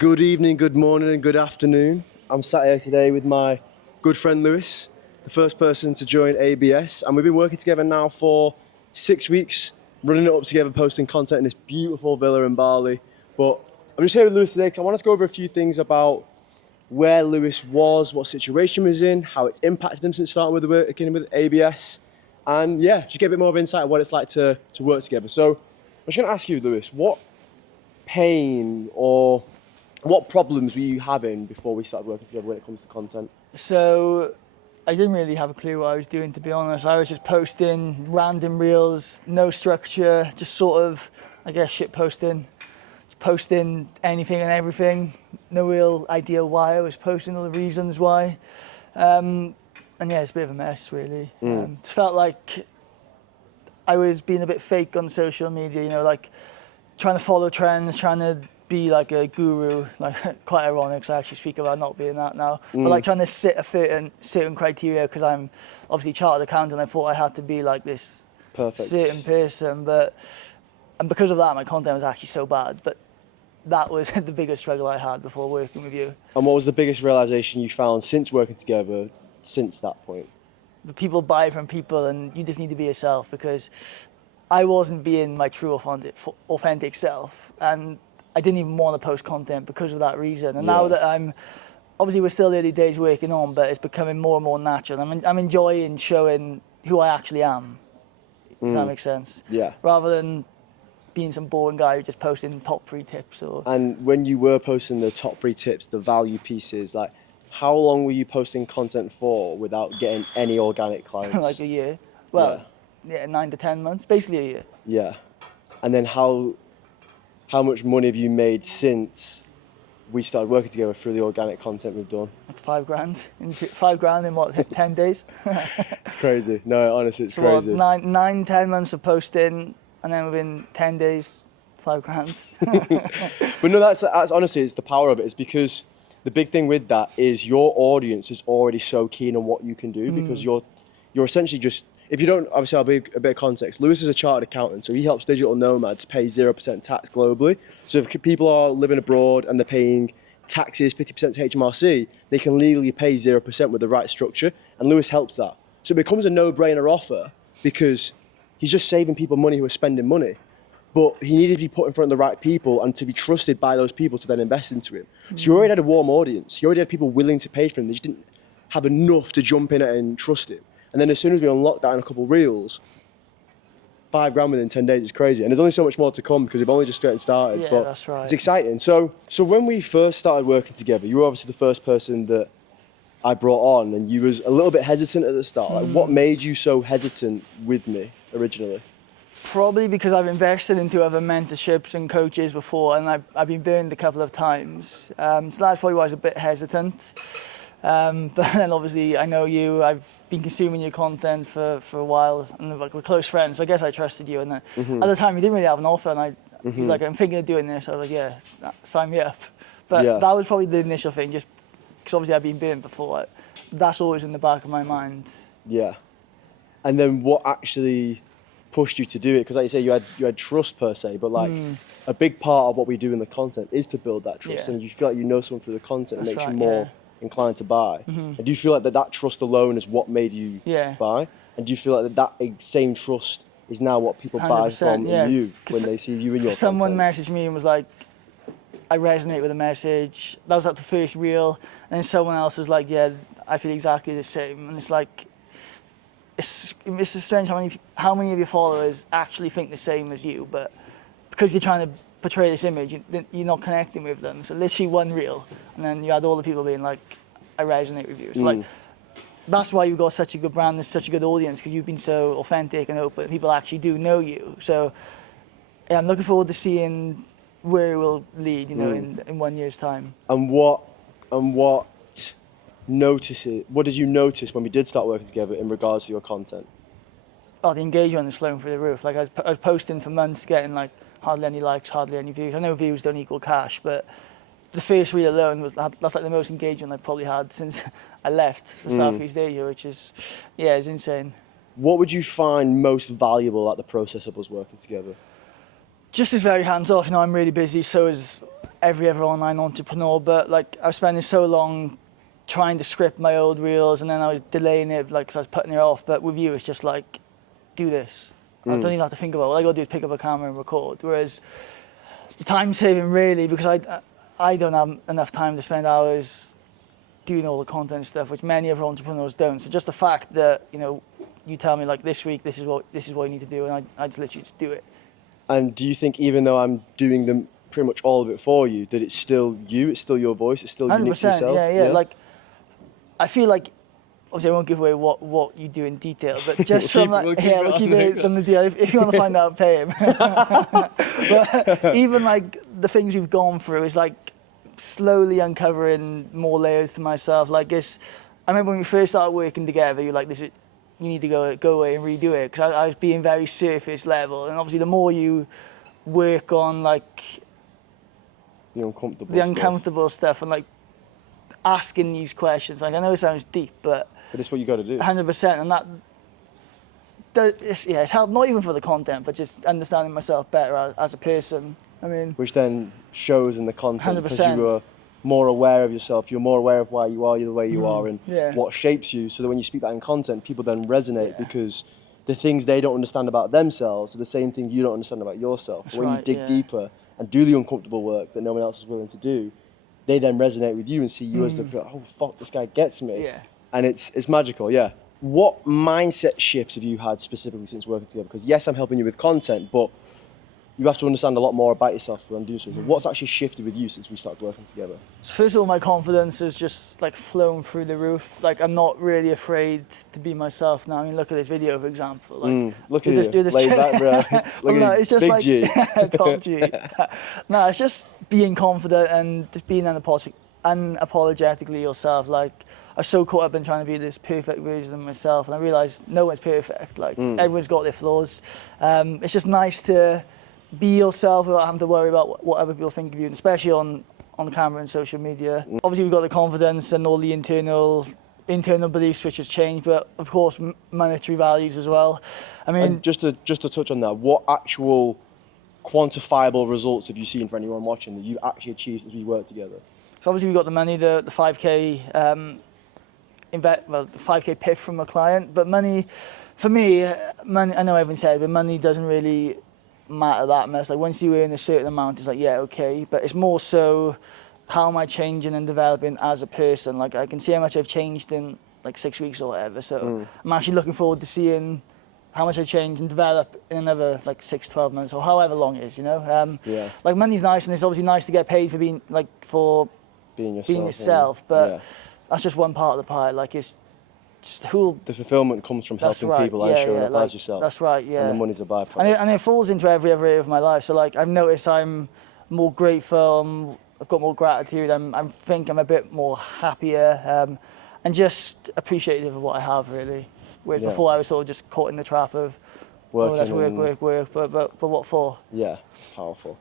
Good evening, good morning, and good afternoon. I'm sat here today with my good friend Lewis, the first person to join ABS, and we've been working together now for 6 weeks, running it up together, posting content in this beautiful villa in Bali. But I'm just here with Lewis today because I wanted to go over a few things about where Lewis was, what situation he was in, how it's impacted him since starting working with ABS, and yeah, just get a bit more of insight of what it's like to work together. So I'm just going to ask you, Lewis, what pain or what problems were you having before we started working together when it comes to content? So I didn't really have a clue what I was doing, to be honest. I was just posting random reels, no structure, just sort of, I guess, shit posting. Just posting anything and everything. No real idea why I was posting, or the reasons why. And yeah, it's a bit of a mess, really. Just felt like I was being a bit fake on social media, like trying to follow trends, trying to be like a guru, like quite ironic, so I actually speak about not being that now, but like trying to sit a certain criteria, because I'm obviously chartered accountant. I thought I had to be like this certain person, and because of that my content was actually so bad. But that was the biggest struggle I had before working with you. And what was the biggest realization you found since working together since that point? The people buy from people, and you just need to be yourself, because I wasn't being my true authentic self, and I didn't even want to post content because of that reason. And now that obviously we're still early days working on, but it's becoming more and more natural. I'm enjoying showing who I actually am, if that makes sense. Yeah. Rather than being some boring guy who's just posting top 3 tips. And when you were posting the top 3 tips, the value pieces, like how long were you posting content for without getting any organic clients? Like a year. Well, yeah, 9 to 10 months, basically a year. Yeah. And then how much money have you made since we started working together through the organic content we've done? Like $5,000 in what, 10 days? It's crazy. No, honestly, it's so crazy. What, 10 months of posting, and then within 10 days, $5,000. But no, that's honestly, it's the power of it. It's because the big thing with that is your audience is already so keen on what you can do, because you're essentially just, if you don't, obviously I'll be a bit of context. Lewis is a chartered accountant, so he helps digital nomads pay 0% tax globally. So if people are living abroad and they're paying taxes 50% to HMRC, they can legally pay 0% with the right structure, and Lewis helps that. So it becomes a no-brainer offer, because he's just saving people money who are spending money. But he needed to be put in front of the right people and to be trusted by those people to then invest into him. So you already had a warm audience. You already had people willing to pay for him. They just didn't have enough to jump in and trust him. And then as soon as we unlocked that in a couple of reels, $5,000 within 10 days is crazy. And there's only so much more to come because we've only just getting started. Yeah, but that's right. It's exciting. So when we first started working together, you were obviously the first person that I brought on, and you was a little bit hesitant at the start. Like, what made you so hesitant with me originally? Probably because I've invested into other mentorships and coaches before, and I've been burned a couple of times. So that's probably why I was a bit hesitant. But then obviously I know you, I've been consuming your content for a while, and like we're close friends, so I guess I trusted you. And at the time you didn't really have an offer, and like, I'm thinking of doing this. I was like, yeah, sign me up. But that was probably the initial thing, just because obviously I've been burned before. That's always in the back of my mind. Yeah. And then what actually pushed you to do it? Because like you say, you had trust per se, but like a big part of what we do in the content is to build that trust, and you feel like you know someone through the content, it makes you more inclined to buy. And do you feel like that trust alone is what made you buy? And do you feel like that same trust is now what people buy from you when they see you in your someone content? messaged me and was like, I resonate with the message. That was like the first reel, and then someone else was like, yeah, I feel exactly the same. And it's like, it's strange how many of your followers actually think the same as you, but because you're trying to portray this image, you're not connecting with them. So literally one reel, and then you had all the people being like, I resonate with you. So like, that's why you've got such a good brand and such a good audience, because you've been so authentic and open. People actually do know you. So yeah, I'm looking forward to seeing where it will lead, in 1 year's time. And what did you notice when we did start working together in regards to your content? Oh, the engagement is flown through the roof. Like I was posting for months, getting like hardly any likes, hardly any views. I know views don't equal cash, but the first reel alone that's like the most engagement I've probably had since I left for Southeast Asia, which is, it's insane. What would you find most valuable at the process of us working together? Just as very hands off. I'm really busy, so is every other online entrepreneur, but like I was spending so long trying to script my old reels, and then I was delaying it, like 'cause I was putting it off. But with you, it's just like, do this. I don't even have to think about it. All I gotta do is pick up a camera and record. Whereas the time saving really, because I don't have enough time to spend hours doing all the content stuff, which many other entrepreneurs don't. So just the fact that, you know, you tell me like this week, this is what you need to do, and I just literally just do it. And do you think even though I'm doing them pretty much all of it for you, that it's still you, it's still your voice, it's still unique to yourself? Yeah. Like, I feel like, obviously I won't give away what you do in detail, but just from like, we'll keep it on the deal. If you want to find out, pay him. But even like the things we've gone through is like slowly uncovering more layers to myself. Like I remember when we first started working together, you're like, you need to go away and redo it, because I was being very surface level, and obviously the more you work on like the uncomfortable stuff and like asking these questions, like I know it sounds deep, but it's what you got to do. 100%, and it's helped not even for the content, but just understanding myself better as a person. I mean, which then shows in the content 100%. because you were more aware of yourself, you're more aware of why you are the way you are, and what shapes you, so that when you speak that in content, people then resonate because the things they don't understand about themselves are the same thing you don't understand about yourself. But when you dig deeper and do the uncomfortable work that no one else is willing to do, they then resonate with you and see you as the, oh fuck, this guy gets me. Yeah. And it's magical, yeah. What mindset shifts have you had specifically since working together? Because yes, I'm helping you with content, but you have to understand a lot more about yourself when doing something. What's actually shifted with you since we started working together? So first of all, my confidence has just like flown through the roof. Like I'm not really afraid to be myself now. I mean, look at this video, for example. Like, look at you, laid back, bro. Look at it's just big like, G. Top G. No, it's just being confident and just being unapologetically yourself. Like I was so caught up in trying to be this perfect version of myself, and I realised no one's perfect. Like everyone's got their flaws. It's just nice to be yourself without having to worry about what other people think of you, and especially on camera and social media. Obviously we've got the confidence and all the internal beliefs which has changed, but of course monetary values as well. I mean, and just to touch on that, what actual quantifiable results have you seen for anyone watching that you actually achieved as we work together? So obviously we've got the money, the 5k the 5k PIF from a client, but money, for me, money, I know everyone said, but money doesn't really matter that much. Like once you earn a certain amount, it's like, yeah, okay, but it's more so how am I changing and developing as a person. Like I can see how much I've changed in like 6 weeks or whatever, so I'm actually looking forward to seeing how much I change and develop in another like 6-12 months or however long it is, you know. Like money's nice, and it's obviously nice to get paid for being yourself, but that's just one part of the pie. Like it's just the fulfillment comes from helping people and showing up as yourself. That's right, yeah. And the money's a byproduct. And it falls into every other area of my life. So like I've noticed I'm more grateful, I've got more gratitude, I think I'm a bit more happier, and just appreciative of what I have really. Whereas before I was sort of just caught in the trap of let's work, but what for? Yeah, it's powerful.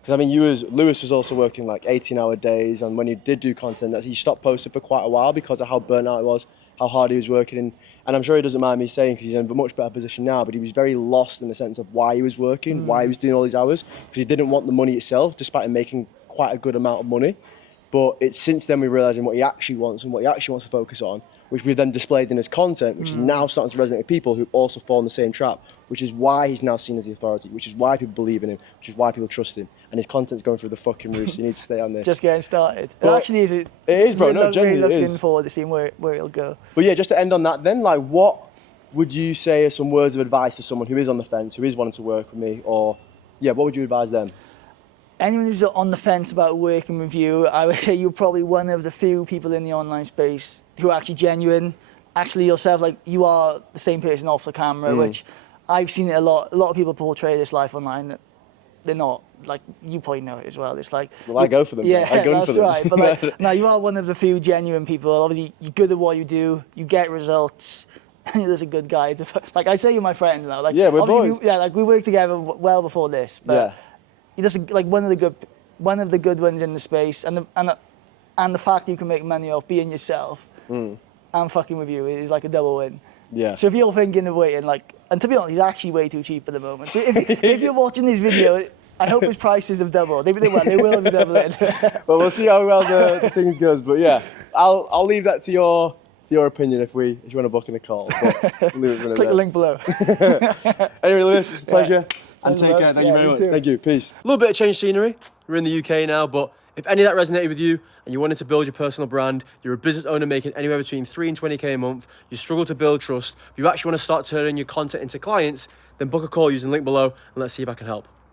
Because I mean, Lewis was also working like 18-hour days, and when he did do content, he stopped posting for quite a while because of how burnt out he was, how hard he was working, and I'm sure he doesn't mind me saying because he's in a much better position now, but he was very lost in the sense of why he was working, why he was doing all these hours, because he didn't want the money itself, despite him making quite a good amount of money. But it's since then we're realising what he actually wants and what he actually wants to focus on, which we've then displayed in his content, which is now starting to resonate with people who also fall in the same trap, which is why he's now seen as the authority, which is why people believe in him, which is why people trust him. And his content's going through the fucking roof, so you need to stay on this. Just getting started. But it actually is. It is, bro. No, genuinely really it looking is. forward to seeing where it'll go. But yeah, just to end on that then, like what would you say are some words of advice to someone who is on the fence, who is wanting to work with me, or what would you advise them? Anyone who's on the fence about working with you, I would say you're probably one of the few people in the online space who are actually genuine. Actually yourself, like you are the same person off the camera, which I've seen it a lot. A lot of people portray this life online that they're not. Like you probably know it as well. It's like, well, I go for them. Yeah, I go for them. Right. But like, no, you are one of the few genuine people. Obviously, you're good at what you do. You get results. And you're just a good guy. Like I say, you're my friend now. Like yeah, we're boys. Like we worked together well before this. But you're just like one of the good ones in the space, and the fact that you can make money off being yourself and fucking with you is like a double win. Yeah. So if you're thinking of waiting, like, and to be honest, he's actually way too cheap at the moment. So if you're watching this video, I hope his prices have doubled. They will be doubling. Well, we'll see how well the things goes. But yeah, I'll leave that to your opinion if you want to book in a call. But we'll leave it Click the link below. Anyway, Lewis, it's a pleasure. And Thanks, take bro. care. Thank Yeah, you very you much. too. Thank you. Peace. A little bit of change scenery. We're in the UK now, but if any of that resonated with you and you wanted to build your personal brand, you're a business owner making anywhere between 3 and 20k a month, you struggle to build trust, but you actually want to start turning your content into clients, then book a call using the link below and let's see if I can help.